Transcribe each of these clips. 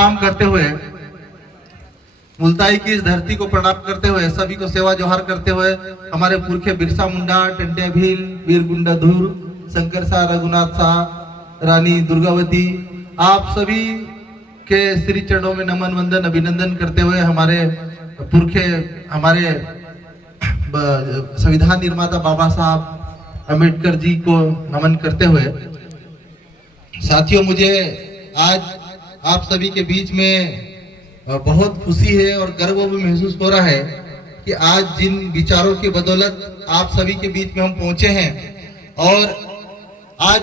प्रणाम करते हुए, मुल्ताई की इस धरती को प्रणाम करते हुए, सभी को सेवा जोहार करते हुए, हमारे पुरखे बिरसा मुंडा, टंटे भील, वीर गुंडा धूर, शंकर शाह, रघुनाथ शाह, रानी दुर्गावती, आप सभी के श्री चरणों में नमन वंदन अभिनंदन करते हुए, हमारे पुरखे, हमारे संविधान निर्माता बाबा साहब अम्बेडकर जी को नमन करते हुए, साथियों, मुझे आज आप सभी के बीच में बहुत खुशी है और गर्व भी महसूस हो रहा है कि आज जिन विचारों की बदौलत आप सभी के बीच में हम पहुंचे हैं और आज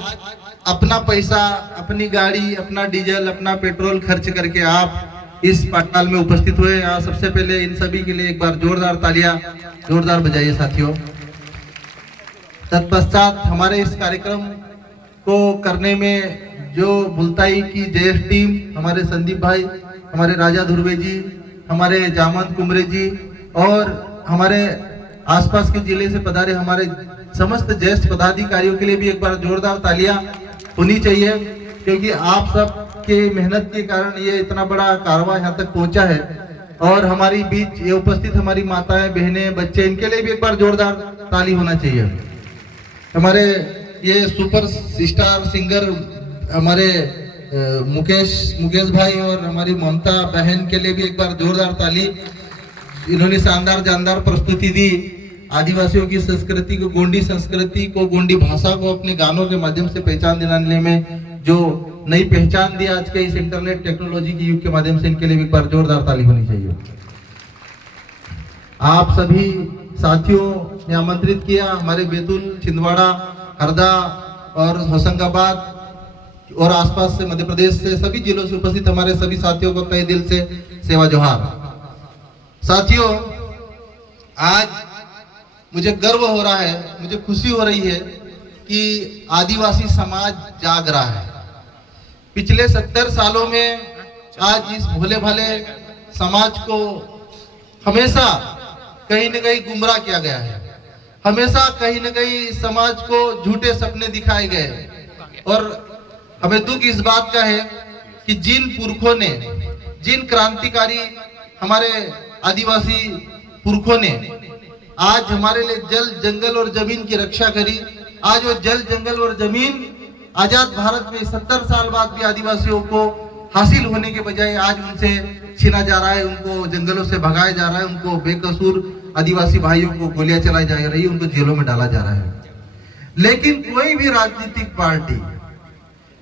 अपना पैसा, अपनी गाड़ी, अपना डीजल, अपना पेट्रोल खर्च करके आप इस पंडाल में उपस्थित हुए। यहाँ सबसे पहले इन सभी के लिए एक बार जोरदार तालियां जोरदार बजाइए साथियों। तत्पश्चात हमारे इस कार्यक्रम को करने में जो मुल्ताई की जेएस टीम, हमारे संदीप भाई, हमारे राजा धुर्वे जी, हमारे जामंत कुमरे जी और हमारे आसपास के जिले से पधारे हमारे समस्त ज्येष्ठ पदाधिकारियों के लिए भी एक बार जोरदार तालियां होनी चाहिए, क्योंकि आप सब के मेहनत के कारण ये इतना बड़ा कारवां यहाँ तक पहुंचा है। और हमारी बीच ये उपस्थित हमारी माताएं, बहनें, बच्चे, इनके लिए भी एक बार जोरदार ताली होना चाहिए। हमारे ये सुपर स्टार सिंगर हमारे मुकेश भाई और हमारी ममता बहन के लिए भी एक बार जोरदार ताली। इन्होंने शानदार जानदार प्रस्तुति दी। आदिवासियों की संस्कृति को, गोंडी संस्कृति को, गोंडी भाषा को अपने गानों के माध्यम से पहचान दिलाने में जो नई पहचान दी आज के इस इंटरनेट टेक्नोलॉजी के युग के माध्यम से, इनके लिए भी एक बार जोरदार ताली होनी चाहिए। आप सभी साथियों ने आमंत्रित किया, हमारे बैतूल, छिंदवाड़ा, हरदा और होशंगाबाद और आसपास से, मध्य प्रदेश से, सभी जिलों से उपस्थित हमारे सभी साथियों को तहे दिल से सेवा जोहार। साथियों, आज मुझे गर्व हो रहा है, मुझे खुशी हो रही है कि आदिवासी समाज जाग रहा है। पिछले 70 सालों में आज इस भोले भाले समाज को हमेशा कहीं न कहीं गुमराह किया गया है, हमेशा कहीं न कहीं इस समाज को झूठे सपने दिखाए गए। और हमें दुख इस बात का है कि जिन पुरखों ने, जिन क्रांतिकारी हमारे आदिवासी पुरखों ने आज हमारे लिए जल, जंगल और जमीन की रक्षा करी, आज वो जल, जंगल और जमीन आजाद भारत में 70 साल बाद भी आदिवासियों को हासिल होने के बजाय आज उनसे छीना जा रहा है, उनको जंगलों से भगाया जा रहा है, उनको बेकसूर आदिवासी भाइयों को गोलियां चलाई जा रही है, उनको जेलों में डाला जा रहा है। लेकिन कोई भी राजनीतिक पार्टी,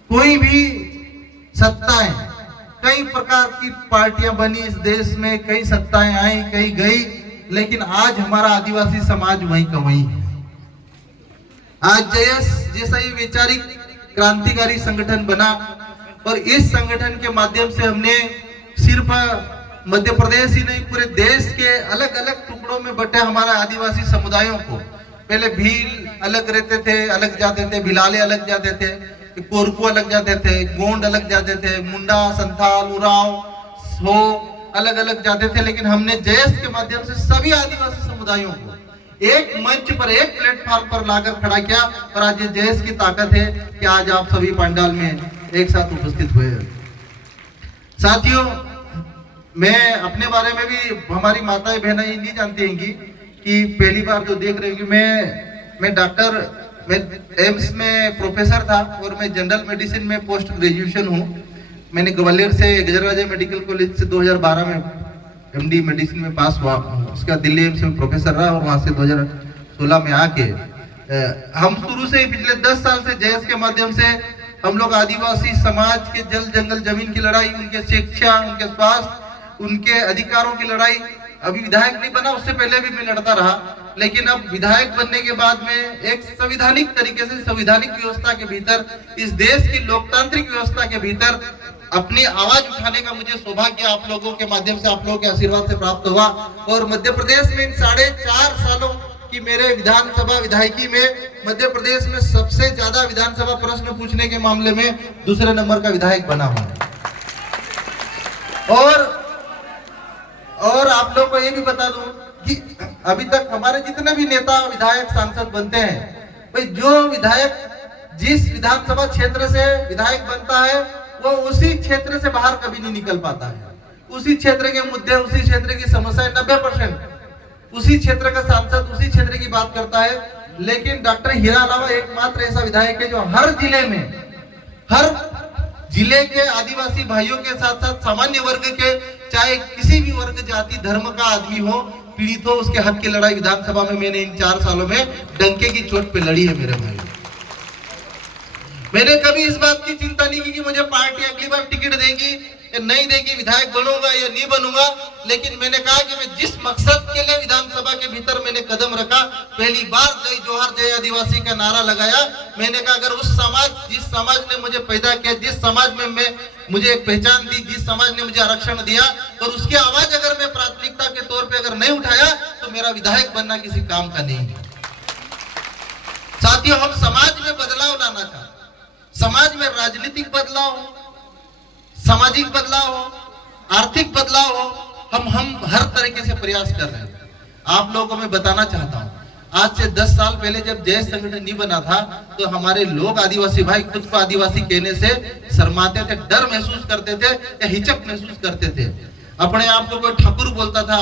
कोई भी सत्ताएं, कई प्रकार की पार्टियां बनी इस देश में, कई सत्ताएं आई, कई गई, लेकिन आज हमारा आदिवासी समाज वहीं का वहीं है। आज जेएस जैसा ही वैचारिक क्रांतिकारी संगठन बना और इस संगठन के माध्यम से हमने सिर्फ मध्य प्रदेश ही नहीं, पूरे देश के अलग अलग टुकड़ों में बटे हमारे आदिवासी समुदायों को, पहले भील अलग रहते थे, अलग जाते थे, भिलाले अलग जाते थे, कोरकू अलग जाते थे, गोंड अलग जाते थे, मुंडा, संथाल, उराव, सो अलग अलग जाते थे, लेकिन हमने जेएस के माध्यम से सभी आदिवासी समुदायों को एक मंच पर, एक प्लेटफॉर्म पर लाकर खड़ा किया। और आज ये जेएस की ताकत है कि आज आप सभी पंडाल में एक साथ उपस्थित हुए हैं। साथियों, मैं अपने बारे में भी, हमारी माताएं बहनें ये नहीं जानती हैं कि पहली बार जो देख रहे हैं कि मैं एम्स में प्रोफेसर था और मैं जनरल मेडिसिन में पोस्ट ग्रेजुएशन हूँ। मैंने ग्वालियर से गजराजा मेडिकल कॉलेज से 2012 में एमडी मेडिसिन में पास हुआ, उसका दिल्ली एम्स में प्रोफेसर रहा और वहाँ से 2016 में आके हम शुरू से ही पिछले 10 साल से जेएस के माध्यम से हम लोग आदिवासी समाज के जल, जंगल, जमीन की लड़ाई, उनके शिक्षा, उनके स्वास्थ्य, उनके अधिकारों की लड़ाई, अभी विधायक नहीं बना उससे पहले भी मैं लड़ता रहा, लेकिन अब विधायक बनने के बाद में एक संवैधानिक तरीके से, संवैधानिक व्यवस्था के भीतर, इस देश की लोकतांत्रिक व्यवस्था के भीतर अपनी आवाज उठाने का मुझे सौभाग्य आप लोगों के माध्यम से, आप लोगों के आशीर्वाद से प्राप्त हुआ। और मध्य प्रदेश में इन 4.5 सालों की मेरे विधानसभा विधायकी में मध्य प्रदेश में सबसे ज्यादा विधानसभा प्रश्न पूछने के मामले में दूसरे नंबर का विधायक बना हूं। और आप लोग को ये भी बता दूं कि अभी तक हमारे जितने भी नेता, विधायक, सांसद बनते हैं, भाई जो विधायक जिस विधानसभा क्षेत्र से विधायक बनता है वो उसी क्षेत्र से बाहर कभी नहीं निकल पाता है। उसी क्षेत्र के मुद्दे, उसी क्षेत्र की समस्याएं 90% उसी क्षेत्र का सांसद उसी क्षेत्र की बात करता है। लेकिन डॉक्टर हीरा अलावा एकमात्र ऐसा विधायक है जो हर जिले में, हर जिले के आदिवासी भाइयों के साथ साथ सामान्य वर्ग के, चाहे किसी भी वर्ग, जाति, धर्म का आदमी हो, पीड़ित हो, उसके हक की लड़ाई विधानसभा में मैंने इन 4 सालों में डंके की चोट पे लड़ी है मेरे भाई। मैंने कभी इस बात की चिंता नहीं की कि मुझे पार्टी अगली बार टिकट देगी या नहीं देगी, विधायक बनूंगा या नहीं बनूंगा। लेकिन मैंने कहा कि मैं जिस मकसद के लिए विधानसभा के भीतर मैंने कदम रखा, पहली बार जय जोहार जय आदिवासी का नारा लगाया। मैंने कहा अगर उस समाज, जिस समाज ने मुझे पैदा किया, जिस समाज में मुझे एक पहचान दी, जिस समाज ने मुझे आरक्षण दिया, और उसकी आवाज अगर मैं प्राथमिकता के तौर पर अगर नहीं उठाया तो मेरा विधायक बनना किसी काम का नहीं है। साथियों, हम समाज में बदलाव लाना चाहते हैं। समाज में राजनीतिक बदलाव हो, सामाजिक बदलाव हो, आर्थिक बदलाव हो, हम हर तरीके से प्रयास कर रहे हैं। आप लोगों को मैं बताना चाहता हूं, आज से 10 साल पहले जब जयस संगठन नहीं बना था तो हमारे लोग, आदिवासी भाई, खुद को आदिवासी कहने से शर्माते थे, डर महसूस करते थे या हिचक महसूस करते थे। अपने आप को कोई ठाकुर बोलता था,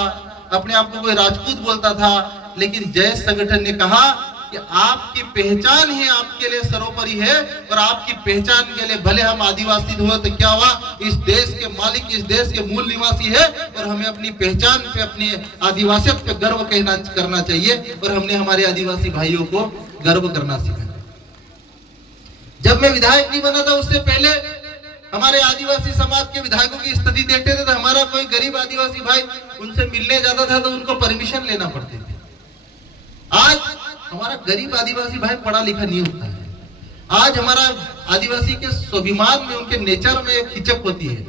अपने आप को कोई राजपूत बोलता था। लेकिन जयस संगठन ने कहा कि आपकी पहचान ही आपके लिए सर्वोपरि है, और आपकी पहचान के लिए भले हम आदिवासी हो तो क्या हुआ, इस देश के मालिक, इस देश के मूल निवासी है, और हमें अपनी पहचान पे, अपनी आदिवासियत पे गर्व करना चाहिए। और हमने हमारे आदिवासी भाइयों को गर्व करना सीखा। जब मैं विधायक नहीं बना था उससे पहले हमारे आदिवासी समाज के विधायकों की स्थिति देखते थे तो हमारा कोई गरीब आदिवासी भाई उनसे मिलने जाता था तो उनको परमिशन लेना पड़ती थी। आज हमारा गरीब आदिवासी भाई पढ़ा लिखा नहीं होता है। आज हमारा आदिवासी के स्वाभिमान में, उनके नेचर में एक हिचक होती है।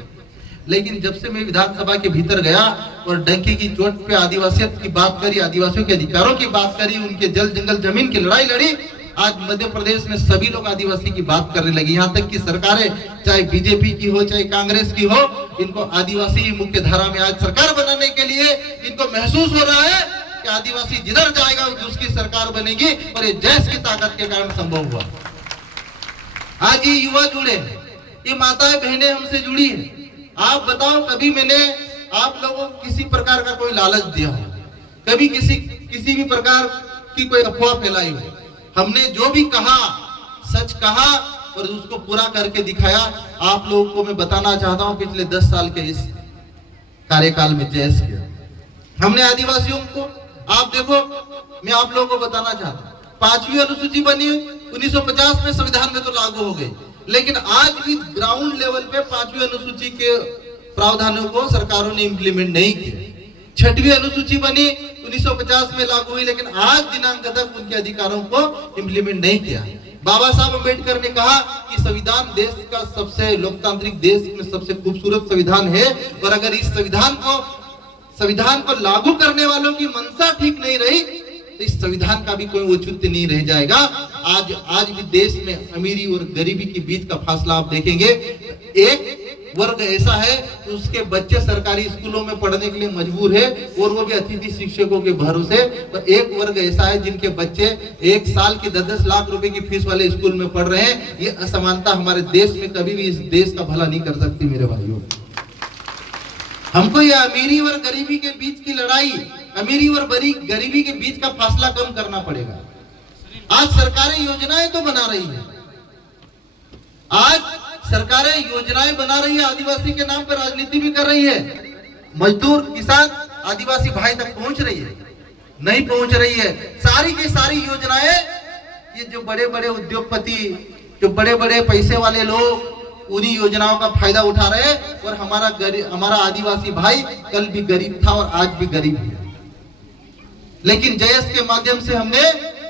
लेकिन जब से मैं विधानसभा के भीतर गया और डंके की चोट पे आदिवासियत की बात करी, आदिवासियों के अधिकारों की बात करी, उनके जल जंगल जमीन की लड़ाई लड़ी, आज मध्य प्रदेश में सभी लोग आदिवासी की बात करने लगे। यहाँ तक कि सरकारें, चाहे बीजेपी की हो चाहे कांग्रेस की हो, इनको आदिवासी मुख्य धारा में आज सरकार बनाने के लिए इनको महसूस हो रहा है कि आदिवासी जिधर जाएगा उसकी सरकार बनेगी, और ये जैस की ताकत के कारण संभव हुआ। आज ये युवा जुड़े, ये माताएं बहनें हमसे जुड़ी है। आप बताओ, कभी मैंने आप लोगों को किसी प्रकार का कोई लालच दिया हो, कभी किसी भी प्रकार की कोई अफवाह फैलाई हो? हमने जो भी कहा सच कहा और उसको पूरा करके दिखाया। आप लोगों को मैं बताना चाहता हूं, पिछले 10 साल के इस कार्यकाल में जैस किया हमने आदिवासियों को। आप देखो, मैं आप लोगों को बताना चाहता हूं, 5वीं अनुसूची बनी 1950 में, संविधान में तो लागू हो गई, लेकिन आज भी ग्राउंड लेवल पे 5वीं अनुसूची के प्रावधानों को सरकारों ने इम्प्लीमेंट नहीं किया। 6वीं अनुसूची बनी 1950 में लागू हुई, लेकिन आज दिनांक तक उनके अधिकारों को इम्प्लीमेंट नहीं किया। बाबा साहब अम्बेडकर ने कहा कि संविधान देश का सबसे लोकतांत्रिक देश में सबसे खूबसूरत संविधान है, और अगर इस संविधान को लागू करने वालों की मंशा ठीक नहीं रही तो इस संविधान का भी कोई औचित्य नहीं रह जाएगा। आज भी देश में अमीरी और गरीबी के बीच का फासला आप देखेंगे। एक वर्ग ऐसा है उसके बच्चे सरकारी स्कूलों में पढ़ने के लिए मजबूर है, और वो भी अतिथि शिक्षकों के भरोसे। और एक वर्ग ऐसा है जिनके बच्चे 1 साल की 10-10 लाख रुपए की फीस वाले स्कूल में पढ़ रहे हैं। ये असमानता हमारे देश में कभी भी इस देश का भला नहीं कर सकती मेरे भाइयों। हमको ये अमीरी और गरीबी के बीच की लड़ाई, अमीरी और गरीबी के बीच का फासला कम करना पड़ेगा। आज सरकारें योजनाएं तो बना रही है, आज सरकारें योजनाएं बना रही है, आदिवासी के नाम पर राजनीति भी कर रही है। मजदूर, किसान, आदिवासी भाई तक पहुंच रही है? नहीं पहुंच रही है। सारी की सारी योजनाएं ये जो बड़े बड़े उद्योगपति, जो बड़े बड़े पैसे वाले लोग, उन्हीं योजनाओं का फायदा उठा रहे हैं। और हमारा आदिवासी भाई कल भी गरीब था और आज भी गरीब है। लेकिन जयस के माध्यम से हमने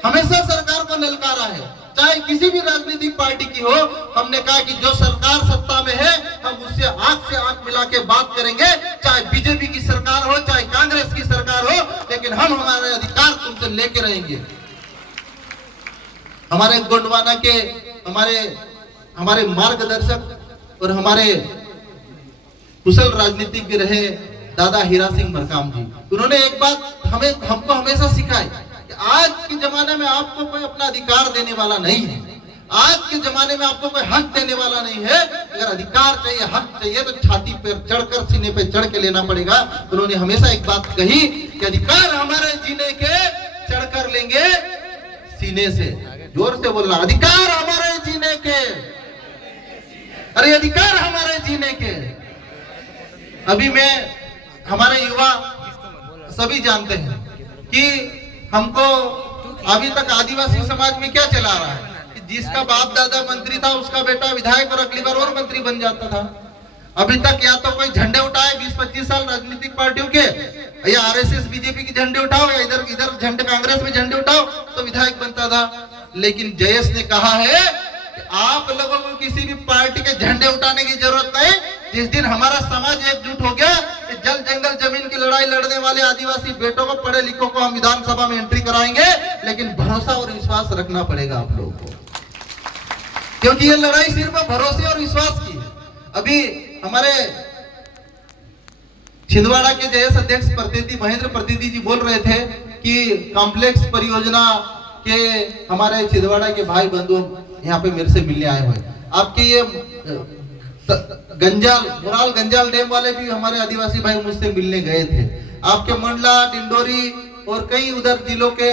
हमेशा सरकार को ललकारा है, चाहे किसी भी राजनीतिक पार्टी की हो। हमने कहा कि जो सरकार सत्ता में है हम उससे आंख से आंख मिला के बात करेंगे, चाहे बीजेपी की सरकार हो चाहे कांग्रेस की सरकार हो, लेकिन हम हमारे अधिकार तुमसे लेके रहेंगे। हमारे गोंडवाना के हमारे मार्गदर्शक और हमारे कुशल राजनीतिज्ञ रहे दादा हीरा सिंह मरकाम जी, उन्होंने एक बात हमको हमेशा सिखाई कि आज के जमाने में आपको कोई अपना अधिकार देने वाला नहीं है, आज के जमाने में आपको कोई हक देने वाला नहीं है। अगर अधिकार चाहिए, हक चाहिए तो छाती पर चढ़कर, सीने पे चढ़ के लेना पड़ेगा। उन्होंने हमेशा एक बात कही कि अधिकार हमारे जीने के चढ़कर लेंगे सीने से। जोर से बोलना, अधिकार हमारे जीने के, अरे अधिकार हमारे जीने के। अभी मैं, हमारे युवा सभी जानते हैं कि हमको अभी तक आदिवासी समाज में क्या चला रहा है कि जिसका बाप दादा मंत्री था उसका बेटा विधायक और अगली बार और मंत्री बन जाता था। अभी तक या तो कोई झंडे उठाए 20-25 साल राजनीतिक पार्टियों के, या आरएसएस बीजेपी के झंडे उठाओ, या इधर झंडे कांग्रेस में झंडे उठाओ तो विधायक बनता था। लेकिन जयेश ने कहा है कि आप लोगों को किसी भी पार्टी के झंडे उठाने की जरूरत नहीं। जिस दिन हमारा समाज एकजुट हो गया, जल जंगल जमीन की लड़ाई लड़ने वाले आदिवासी बेटों को, पढ़े लिखों को हम विधानसभा में एंट्री कराएंगे। लेकिन भरोसा और विश्वास रखना पड़ेगा आप लोगों को, क्योंकि ये लड़ाई सिर्फ भरोसे और विश्वास की है। अभी हमारे छिंदवाड़ा के जयेश अध्यक्ष प्रतिनिधि महेंद्र प्रतिनिधि जी बोल रहे थे कि कॉम्प्लेक्स परियोजना के हमारे छिंदवाड़ा के भाई बंधु यहाँ पे मेरे से मिलने आए हुए। आपके ये मुराल गंजाल डैम वाले भी हमारे आदिवासी भाई मुझसे मिलने गए थे। आपके मंडला, डिंडोरी और कई उधर जिलों के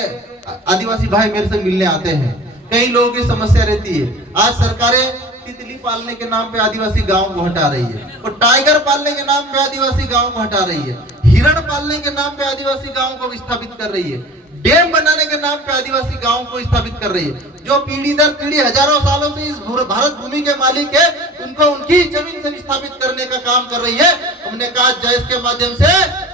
आदिवासी भाई मेरे से मिलने आते हैं। कई लोगों की समस्या रहती है। आज सरकारें तितली पालने के नाम पे आदिवासी गांव को हटा रही है, और टाइगर पालने के नाम पे आदिवासी गांव को हटा रही है, हिरण पालने के नाम पे आदिवासी गांव को विस्थापित कर रही है, डैम बनाने के नाम पे आदिवासी गांव को स्थापित कर रही है। जो पीढ़ी दर पीढ़ी हजारों सालों से इस भारत भूमि के मालिक है, उनको उनकी जमीन से विस्थापित करने का काम कर रही है। हमने कहा जयेश के माध्यम से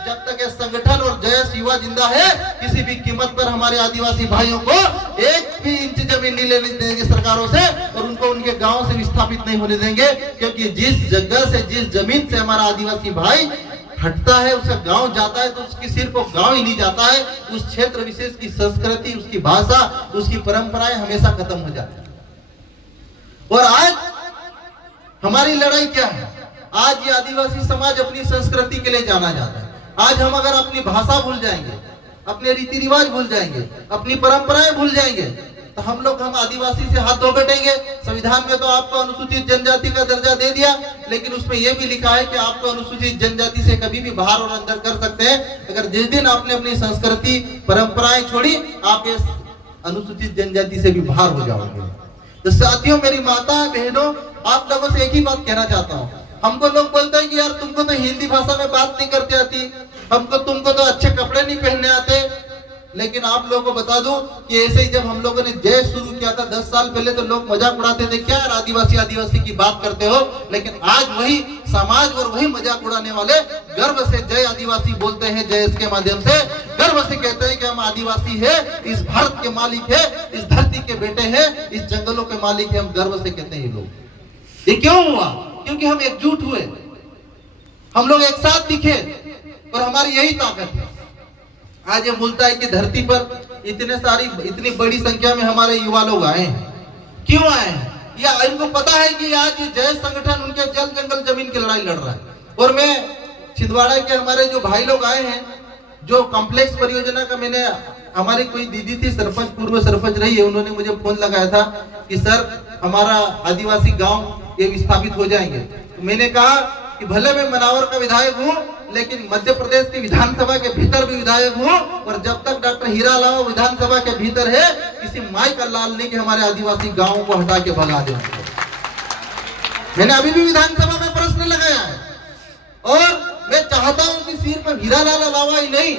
जब तक ये संगठन और जयेश युवा जिंदा है, किसी भी कीमत पर हमारे आदिवासी भाइयों को एक भी इंच जमीन नहीं लेने देंगे सरकारों से, और उनको उनके गाँव से विस्थापित नहीं होने देंगे। क्योंकि जिस जगह से, जिस जमीन से हमारा आदिवासी भाई हटता है, उसका गांव जाता है, तो उसकी सिर्फ वो गांव ही नहीं जाता है, उस क्षेत्र विशेष की संस्कृति, उसकी भाषा, उसकी परंपराएं हमेशा खत्म हो जाती है। और आज हमारी लड़ाई क्या है? आज ये आदिवासी समाज अपनी संस्कृति के लिए जाना जाता है। आज हम अगर अपनी भाषा भूल जाएंगे, अपने रीति रिवाज भूल जाएंगे, अपनी परंपराएं भूल जाएंगे, तो हम आदिवासी से हाथ धो बैठेंगे। संविधान में तो आपको अनुसूचित जनजाति का दर्जा दे दिया, लेकिन उसमें यह भी लिखा है कि आपको अनुसूचित जनजाति से कभी भी बाहर और अंदर कर सकते हैं। अगर जिस दिन आपने अपनी संस्कृति परंपराएं छोड़ी, आप इस अनुसूचित जनजाति से भी बाहर हो जाओगे। तो साथियों, मेरी माता बहनों, आप लोगों से एक ही बात कहना चाहता हूँ। हमको लोग बोलते हैं कि यार तुमको तो हिंदी भाषा में बात नहीं करते आती, तुमको तो अच्छे कपड़े नहीं पहनने आते। लेकिन आप लोगों को बता दूं कि ऐसे ही जब हम लोगों ने जय शुरू किया था 10 साल पहले, तो लोग मजाक उड़ाते थे, क्या यार आदिवासी की बात करते हो। लेकिन आज वही समाज और वही मजाक उड़ाने वाले गर्व से जय आदिवासी बोलते हैं। जय के माध्यम से गर्व से कहते हैं कि हम आदिवासी है, इस भारत के मालिक है, इस धरती के बेटे हैं, इस जंगलों के मालिक है। हम गर्व से कहते हैं लोग। ये क्यों हुआ? क्योंकि हम एकजुट हुए, हम लोग एक साथ दिखे, और हमारी यही ताकत है। आज ये मुल्ताई की धरती पर इतनी बड़ी संख्या में हमारे युवा लोग आए हैं। क्यों आए हैं? या इनको पता है कि आज ये जय संगठन उनके जल जंगल जमीन की लड़ाई लड़ रहा है। और मैं छिंदवाड़ा के हमारे जो भाई लोग आए हैं, जो कॉम्प्लेक्स परियोजना का, मैंने, हमारी कोई दीदी थी सरपंच, पूर्व सरपंच रही है, उन्होंने मुझे फोन लगाया था कि सर हमारा आदिवासी गाँव ये विस्थापित हो जाएंगे। तो मैंने कहा कि भले मैं मनावर का विधायक हूँ, लेकिन मध्य प्रदेश की विधानसभा के भीतर भी विधायक हूँ, और जब तक डॉक्टर हीरा लाल विधानसभा के भीतर है, किसी माई का लाल नहीं कि हमारे आदिवासी गांवों को हटा के भगा दे। मैंने अभी भी विधानसभा में प्रश्न लगाया है, और मैं चाहता हूं कि सिर्फ हीरा लाल अलावा ही नहीं,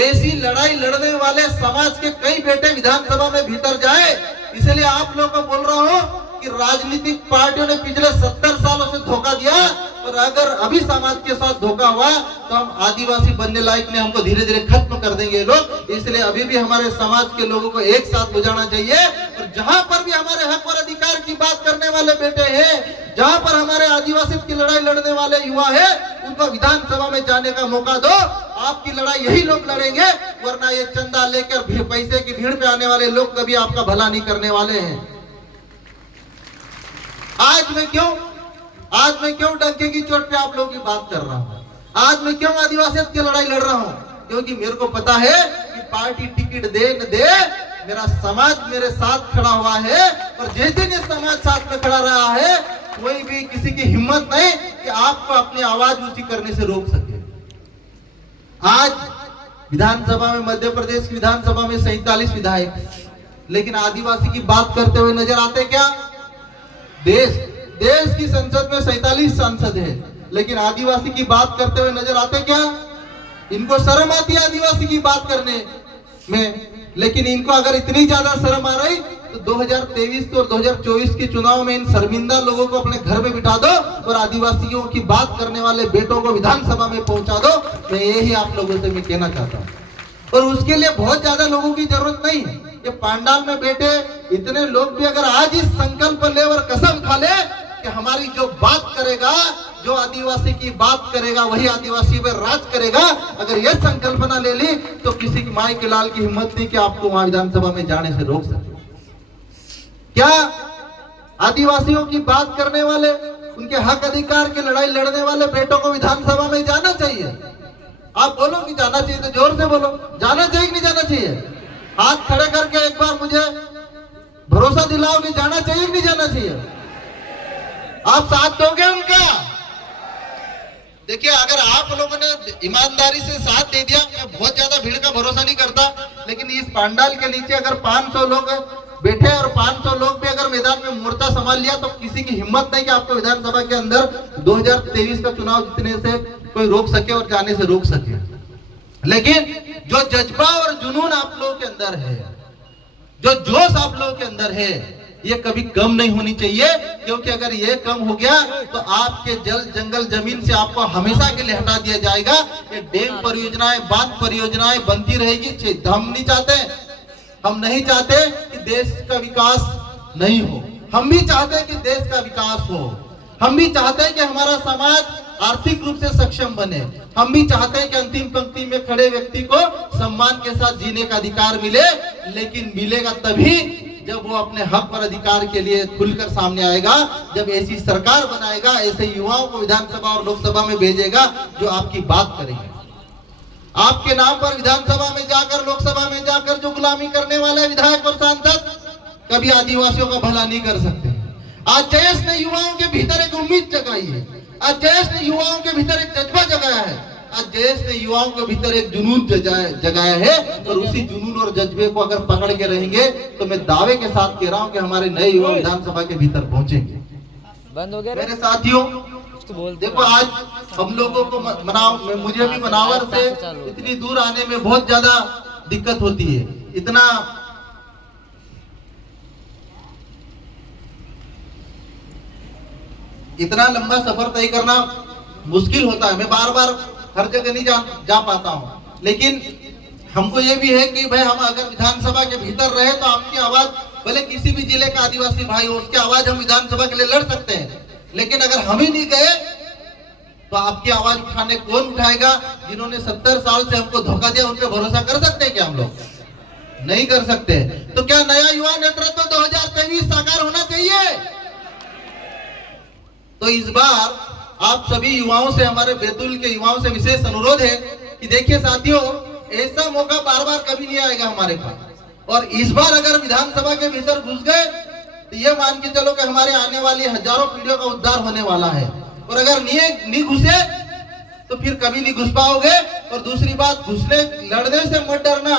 ऐसी लड़ाई लड़ने वाले समाज के कई बेटे विधानसभा में भीतर जाए। इसलिए आप लोगों को बोल रहा हूँ कि राजनीतिक पार्टियों ने पिछले 70 सालों से धोखा दिया, और अगर अभी समाज के साथ धोखा हुआ तो हम आदिवासी बनने लायक ने, हमको धीरे धीरे खत्म कर देंगे लोग। इसलिए अभी भी हमारे समाज के लोगों को एक साथ हो जाना चाहिए, और जहां पर भी हमारे हक और अधिकार की बात करने वाले बेटे हैं, जहां पर हमारे आदिवासी की लड़ाई लड़ने वाले युवा है, उनको विधानसभा में जाने का मौका दो। आपकी लड़ाई यही लोग लड़ेंगे, वरना ये चंदा लेकर पैसे की भीड़ पे आने वाले लोग कभी आपका भला नहीं करने वाले हैं। आज मैं क्यों डंके की चोट पे आप लोगों की बात कर रहा हूँ? आज मैं क्यों आदिवासियत की लड़ाई लड़ रहा हूँ? क्योंकि मेरे को पता है कि पार्टी टिकट दे न दे, मेरा समाज मेरे साथ खड़ा हुआ है, और जिस दिन ये समाज साथ में खड़ा रहा है, कोई भी किसी की हिम्मत नहीं कि आपको अपनी आवाज ऊंची करने से रोक सके। आज विधानसभा में, मध्य प्रदेश की विधानसभा में 47 विधायक, लेकिन आदिवासी की बात करते हुए नजर आते क्या? देश की संसद में 47 सांसद है, लेकिन आदिवासी की बात करते हुए नजर आते क्या? इनको शर्म आती है आदिवासी की बात करने में। लेकिन इनको अगर इतनी ज्यादा शर्म आ रही तो 2023 और 2024 के चुनाव में इन शर्मिंदा लोगों को अपने घर में बिठा दो और आदिवासियों की बात करने वाले बेटों को विधानसभा में पहुंचा दो। मैं यही आप लोगों से मैं कहना चाहता हूं, और उसके लिए बहुत ज्यादा लोगों की जरूरत नहीं। ये पांडाल में बैठे इतने लोग भी अगर आज इस संकल्प ले और कसम खा ले कि हमारी जो बात करेगा, जो आदिवासी की बात करेगा, वही आदिवासी पे राज करेगा, अगर यह संकल्पना ले ली तो किसी की माई के लाल की हिम्मत नहीं कि आपको वहां विधानसभा में जाने से रोक सके। क्या आदिवासियों की बात करने वाले, उनके हक अधिकार की लड़ाई लड़ने वाले बेटों को विधानसभा में जाना चाहिए? आप बोलो कि जाना चाहिए तो जोर से बोलो, जाना चाहिए कि नहीं जाना चाहिए? हाथ खड़े करके एक बार मुझे भरोसा दिलाओ कि जाना चाहिए कि नहीं जाना चाहिए? आप साथ दोगे उनका? देखिए, अगर आप लोगों ने ईमानदारी से साथ दे दिया, मैं बहुत ज्यादा भीड़ का भरोसा नहीं करता, लेकिन इस पंडाल के नीचे अगर 500 लोग बैठे और 500 लोग भी अगर मैदान में मोर्चा संभाल लिया तो किसी की हिम्मत नहीं कि आपको विधानसभा के अंदर 2023 का चुनाव जीतने से कोई रोक सके और जाने से रोक सके। लेकिन जो जज्बा और जुनून आप लोगों के अंदर है, जो जोश आप लोगों के अंदर है, ये कभी कम नहीं होनी चाहिए, क्योंकि अगर ये कम हो गया तो आपके जल जंगल जमीन से आपको हमेशा के लिए हटा दिया जाएगा। ये डैम परियोजनाएं, बांध परियोजनाएं बनती रहेगी। हम नहीं चाहते, हम नहीं चाहते कि देश का विकास नहीं हो, हम भी चाहते हैं कि देश का विकास हो। हम भी चाहते हैं कि हमारा समाज आर्थिक रूप से सक्षम बने। हम भी चाहते हैं कि अंतिम पंक्ति में खड़े व्यक्ति को सम्मान के साथ जीने का अधिकार मिले, लेकिन मिलेगा तभी जब वो अपने हक और अधिकार के लिए खुलकर सामने आएगा, जब ऐसी सरकार बनाएगा, ऐसे युवाओं को विधानसभा और लोकसभा में भेजेगा जो आपकी बात करेंगे। आपके नाम पर विधानसभा में जाकर, लोकसभा में जाकर जो गुलामी करने वाले विधायक और सांसद कभी आदिवासियों का भला नहीं कर सकते। आज जयेश ने युवाओं के भीतर एक उम्मीद जगाई है, आज जयेश ने युवाओं के भीतर एक जज्बा जगाया है, आज जयेश ने युवाओं के भीतर एक जुनून जगाया है, और उसी जुनून और जज्बे को अगर पकड़ के रहेंगे तो मैं दावे के साथ कह रहा हूं कि हमारे नए युवा विधानसभा के भीतर पहुंचेंगे। बंद हो गया मेरे साथियों, देखो आज हम लोगों को मुझे भी मनावर से इतनी दूर आने में बहुत ज्यादा दिक्कत होती है। इतना लंबा सफर तय करना मुश्किल होता है। मैं बार बार हर जगह नहीं जा पाता हूं, लेकिन हमको ये भी है कि भाई हम अगर विधानसभा के भीतर रहे तो आपकी आवाज, भले किसी भी जिले का आदिवासी भाई हो, उसकी आवाज हम विधानसभा के लिए लड़ सकते हैं। लेकिन अगर हम ही नहीं गए तो आपकी आवाज उठाने कौन उठाएगा? जिन्होंने 70 साल से हमको धोखा दिया, उन पे भरोसा कर सकते हैं क्या हम लोग? नहीं कर सकते। तो क्या नया युवा नेतृत्व 2023 साकार होना चाहिए? तो इस बार आप सभी युवाओं से, हमारे बैतूल के युवाओं से विशेष अनुरोध है कि देखिए साथियों, ऐसा मौका बार बार कभी नहीं आएगा हमारे पास, और इस बार अगर विधानसभा के भीतर घुस गए तो ये मान के चलो कि हमारे आने वाली हजारों पीढ़ियों का उद्धार होने वाला है। और अगर नहीं घुसे तो फिर कभी नहीं घुस पाओगे। और दूसरी बात, घुसने लड़ने से मत डरना,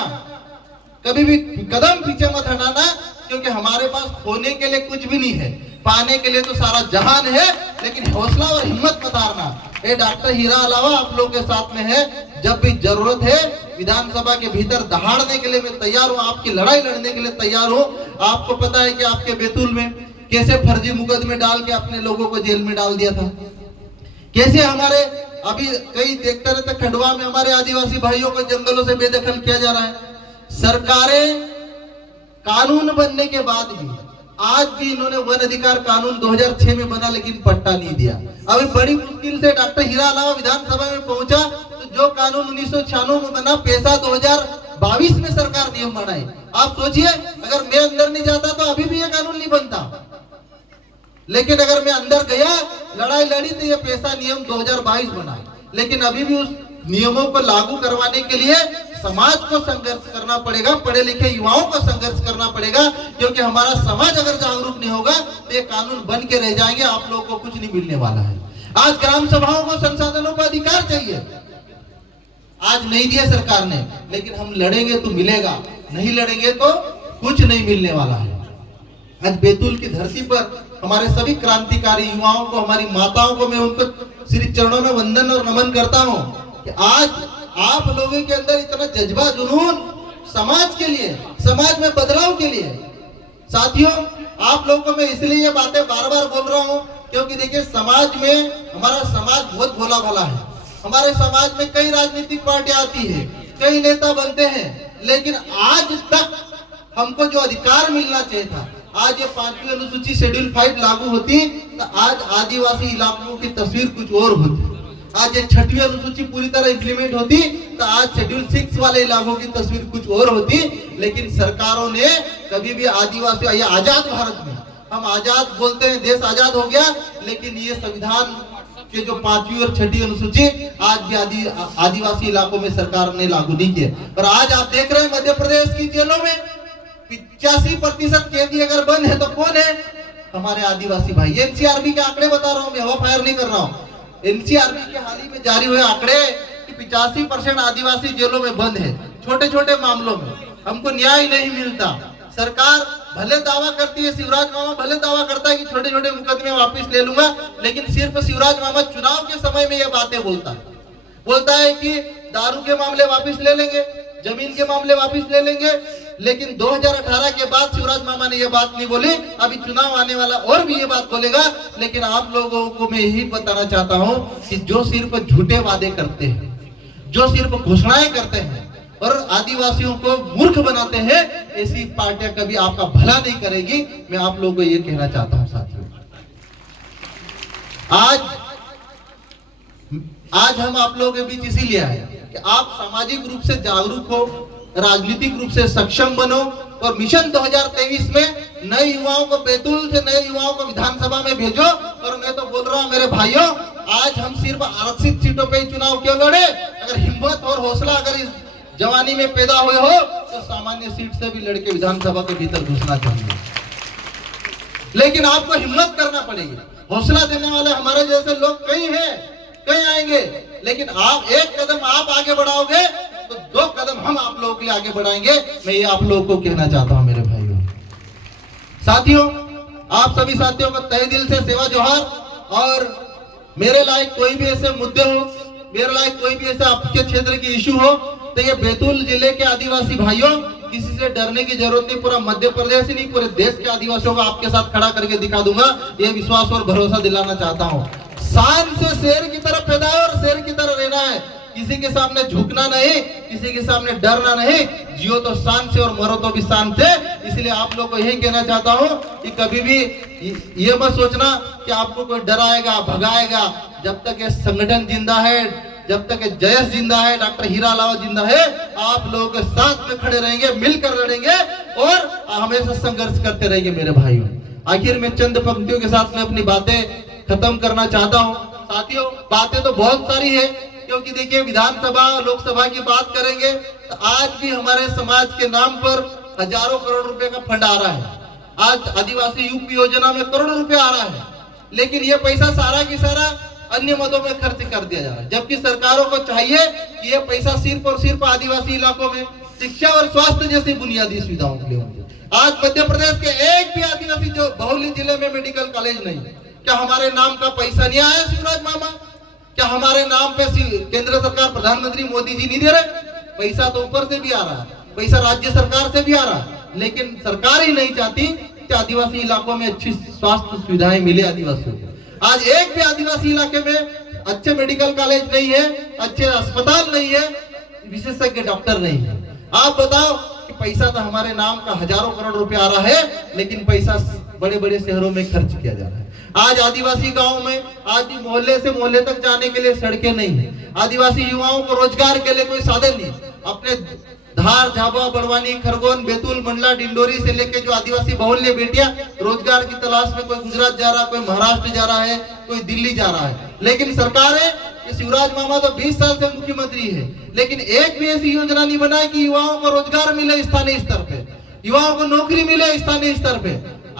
कभी भी कदम पीछे मत हटाना, क्योंकि हमारे पास खोने के लिए कुछ भी नहीं है, पाने के लिए तो सारा जहान है। लेकिन हौसला और हिम्मत मत हारना। ये डॉक्टर हीरा अलावा आप लोग के साथ में है। जब भी जरूरत है विधानसभा के भीतर दहाड़ने के लिए मैं तैयार हूँ, आपकी लड़ाई लड़ने के लिए तैयार हूँ। आपको पता है कि आपके बैतूल में कैसे फर्जी मुकदमे डाल के अपने लोगों को जेल में डाल दिया था, कैसे हमारे अभी कई देखते रहते खंडवा में हमारे आदिवासी भाइयों को जंगलों से बेदखल किया जा रहा है। सरकारें कानून बनने के बाद भी, आज भी इन्होंने वन अधिकार कानून 2006 में बना लेकिन पट्टा नहीं दिया। अभी बड़ी मुश्किल से डॉक्टर हीरा अलावा विधानसभा में पहुंचा तो जो कानून 1996 में बना, पैसा 2022 में सरकार नियम बनाए। आप सोचिए, अगर मैं अंदर नहीं जाता तो अभी भी ये कानून नहीं बनता। लेकिन अगर मैं अंदर गया, लड़ाई लड़ी, तो ये पैसा नियम 2022 बना। लेकिन अभी भी उस नियमों को लागू करवाने के लिए समाज को संघर्ष करना पड़ेगा, पढ़े लिखे युवाओं को संघर्ष करना पड़ेगा, क्योंकि हमारा समाज अगर जागरूक नहीं होगा तो ये कानून बन के रह जाएंगे, आप लोगों को कुछ नहीं मिलने वाला है। आज ग्राम सभाओं को संसाधनों का अधिकार चाहिए, आज नहीं दिया सरकार ने, लेकिन हम लड़ेंगे तो मिलेगा, नहीं लड़ेंगे तो कुछ नहीं मिलने वाला है। आज बैतूल की धरती पर हमारे सभी क्रांतिकारी युवाओं को, हमारी माताओं को मैं उनको श्री चरणों में वंदन और नमन करता हूं कि आज आप लोगों के अंदर इतना जज्बा, जुनून समाज के लिए, समाज में बदलाव के लिए। साथियों, आप लोगों को मैं इसलिए ये बातें बार बार बोल रहा हूं क्योंकि देखिए समाज में, हमारा समाज बहुत भोला भाला है। हमारे समाज में कई राजनीतिक पार्टियां आती है, कई नेता बनते हैं, लेकिन आज तक हमको जो अधिकार मिलना चाहिए था, आज ये 5वीं अनुसूची शेड्यूल 5 लागू होती तो आज आदिवासी इलाकों की तस्वीर कुछ और होती। आज ये 6वीं अनुसूची पूरी तरह इंप्लीमेंट होती तो आज शेड्यूल 6 वाले इलाकों की तस्वीर कुछ और होती। लेकिन सरकारों ने कभी भी आदिवासी, ये आजाद भारत में हम आजाद बोलते हैं, देश आजाद हो गया, लेकिन ये संविधान के जो 5वीं और 6वीं अनुसूची आज भी आदिवासी इलाकों में सरकार ने लागू नहीं किए। और आज आप देख रहे हैं मध्य प्रदेश की जेलों में 85% कैदी अगर बंद है तो कौन है? हमारे आदिवासी भाई। एनसीआरबी के आंकड़े बता रहा हूं, मैं हवा फायर नहीं कर रहा हूं। एनसीआरबी के हाल ही में जारी हुए आंकड़े कि 85% आदिवासी जेलों में बंद है, छोटे छोटे मामलों में। हमको न्याय नहीं मिलता। सरकार भले दावा करती है, शिवराज मामा भले दावा करता है कि छोटे छोटे मुकदमे वापस ले लूंगा, लेकिन सिर्फ शिवराज मामा चुनाव के समय में ये बातें बोलता है कि दारू के मामले वापस ले लेंगे, जमीन के मामले वापस ले लेंगे, लेकिन 2018 के बाद शिवराज मामा ने यह बात नहीं बोली। अभी चुनाव आने वाला और भी ये बात बोलेगा। लेकिन आप लोगों को मैं यही बताना चाहता हूं कि जो सिर्फ झूठे वादे करते हैं, जो सिर्फ घोषणाएं करते हैं और आदिवासियों को मूर्ख बनाते हैं, ऐसी पार्टियां कभी आपका भला नहीं करेगी। मैं आप लोगों को ये कहना चाहता हूं साथियों, आज हम आप लोगों के बीच इसीलिए आए कि आप सामाजिक रूप से जागरूक हो, राजनीतिक रूप से सक्षम बनो और मिशन 2023 में नए युवाओं को, बैतूल से नए युवाओं को विधानसभा में भेजो। और मैं तो बोल रहा हूं मेरे भाइयों, आज हम सिर्फ आरक्षित सीटों पे ही चुनाव क्यों लड़े? अगर हिम्मत और हौसला अगर इस जवानी में पैदा हुए हो तो सामान्य सीट से भी लड़के विधानसभा के भीतर घुसना चाहिए। लेकिन आपको हिम्मत करना पड़ेगी। हौसला देने वाले हमारे जैसे लोग कई हैं, कई आएंगे, लेकिन आप एक कदम आप आगे बढ़ाओगे तो 2 कदम हम आप लोगों के लिए आगे बढ़ाएंगे। मैं ये आप लोगों को कहना चाहता हूं मेरे भाइयों। साथियों, आप सभी साथियों को तहे दिल से सेवा जोहार। और मेरे लायक कोई भी ऐसे मुद्दे हो, मेरे लायक कोई भी ऐसा आपके क्षेत्र की इशू हो, तो ये बैतूल जिले के आदिवासी भाइयों, किसी से डरने की जरूरत नहीं। पूरा मध्य प्रदेश ही नहीं, पूरे देश के आदिवासियों को आपके साथ खड़ा करके दिखा दूंगा। ये विश्वास और भरोसा दिलाना चाहता हूँ। शान से शेर की तरह पैदा है और शेर की तरह रहना है। किसी के सामने झुकना नहीं, किसी के सामने डरना नहीं। जियो तो शान से और मरो तो भी शान से। इसलिए आप लोग को यही कहना चाहता हूं कि कभी भी ये मत सोचना कि आपको कोई डराएगा, भगाएगा। जब तक ये संगठन जिंदा है, जब तक जयेश जिंदा है, डॉक्टर हीरा लाल जिंदा है, आप लोगों के साथ में खड़े रहेंगे, मिलकर लड़ेंगे और हमेशा संघर्ष करते रहेंगे मेरे भाइयों। आखिर में चंद पंक्तियों के साथ में अपनी बातें खत्म करना चाहता हूं। साथियों, बातें तो बहुत सारी है, क्योंकि देखिए विधानसभा, लोकसभा की बात करेंगे तो आज भी हमारे समाज के नाम पर हजारों करोड़ रुपए का फंड आ रहा है। आज आदिवासी यूपी योजना में करोड़ों रुपए आ रहा है, लेकिन ये पैसा सारा की सारा अन्य मदों में खर्च कर दिया जा रहा है। जबकि सरकारों को चाहिए कि ये पैसा सिर्फ और सिर्फ आदिवासी इलाकों में शिक्षा और स्वास्थ्य जैसी बुनियादी सुविधाओं के लिए होंगे। आज मध्य प्रदेश के एक भी आदिवासी जो बहुली जिले में मेडिकल कॉलेज नहीं। क्या हमारे नाम का पैसा नहीं आया शिवराज मामा? क्या हमारे नाम पे केंद्र सरकार, प्रधानमंत्री मोदी जी नहीं दे रहे? पैसा तो ऊपर से भी आ रहा है, पैसा राज्य सरकार से भी आ रहा है, लेकिन सरकार ही नहीं चाहती कि आदिवासी इलाकों में अच्छी स्वास्थ्य सुविधाएं मिले आदिवासियों को। आज एक भी आदिवासी इलाके में अच्छे मेडिकल कॉलेज नहीं है, अच्छे अस्पताल नहीं है, विशेषज्ञ डॉक्टर नहीं है। आप बताओ कि पैसा तो हमारे नाम का हजारों करोड़ रुपए आ रहा है, लेकिन पैसा बड़े बड़े शहरों में खर्च किया जा रहा है। आज आदिवासी गांव में आज भी मोहल्ले से मोहल्ले तक जाने के लिए सड़कें नहीं है। आदिवासी युवाओं को रोजगार के लिए कोई साधन नहीं। अपने धार, झाबुआ, बड़वानी, खरगोन, बैतूल, मंडला, डिंडोरी से लेके जो आदिवासी बहुल्य बेटियां रोजगार की तलाश में कोई गुजरात जा रहा है, कोई महाराष्ट्र जा रहा है, कोई दिल्ली जा रहा है। लेकिन सरकारें ये शिवराज मामा तो 20 साल से मुख्यमंत्री है, लेकिन एक भी ऐसी योजना नहीं बनाई कि युवाओं को रोजगार मिले स्थानीय स्तर पे, युवाओं को नौकरी मिले स्थानीय स्तर पे।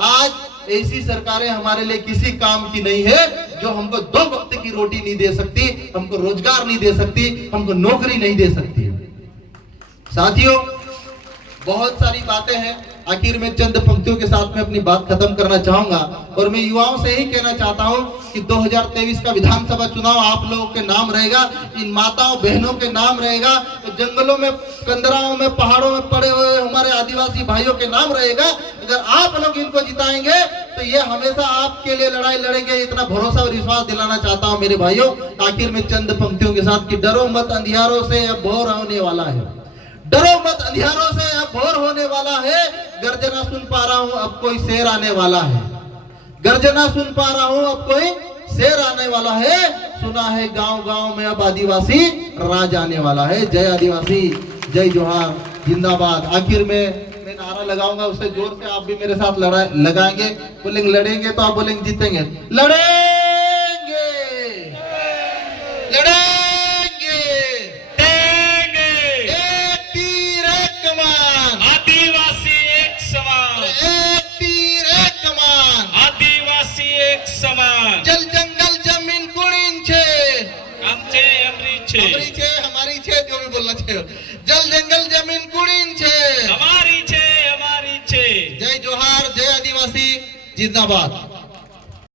आज ऐसी सरकारें हमारे लिए किसी काम की नहीं है जो हमको 2 वक्त की रोटी नहीं दे सकती, हमको रोजगार नहीं दे सकती, हमको नौकरी नहीं दे सकती। साथियों, बहुत सारी बातें हैं, आखिर में चंद पंक्तियों के साथ में अपनी बात खत्म करना चाहूंगा और मैं युवाओं से यही कहना चाहता हूं कि 2023 का विधानसभा चुनाव आप लोगों के नाम रहेगा, इन माताओं बहनों के नाम रहेगा, तो जंगलों में, कंदराओं में, पहाड़ों में पड़े हुए हमारे आदिवासी भाइयों के नाम रहेगा। अगर आप लोग इनको जिताएंगे तो ये हमेशा आपके लिए लड़ाई लड़ेंगे, इतना भरोसा और विश्वास दिलाना चाहता हूं मेरे भाइयों। आखिर में चंद पंक्तियों के साथ कि डरो मत अंधियारों से, अब भोर होने वाला है, डरो मत अंधियारों से, अब भोर होने वाला है, गर्जना सुन पा रहा हूं अब कोई शेर आने वाला है, गर्जना सुन पा रहा हूं अब कोई शेर आने वाला है, सुना है गांव गांव में अब आदिवासी राज आने वाला है। जय आदिवासी, जय जोहार, जिंदाबाद। आखिर में मैं नारा लगाऊंगा, उससे जोर से आप भी मेरे साथ लगाएंगे। बोलेंगे लड़ेंगे तो आप बोलेंगे जीतेंगे, लड़ेंगे, लड़ेंगे, आदिवासी एक समान, एक तीर एक कमान, आदिवासी एक समान, जल जंगल जमीन कुड़ीन छे, आमचे अमरी छे, हमारी छे, हमारी छे, जो भी बोलना चाहिए, जल जंगल जमीन कुड़ीन छे, हमारी छे, हमारी छे। जय जोहार, जय आदिवासी, जिंदाबाद।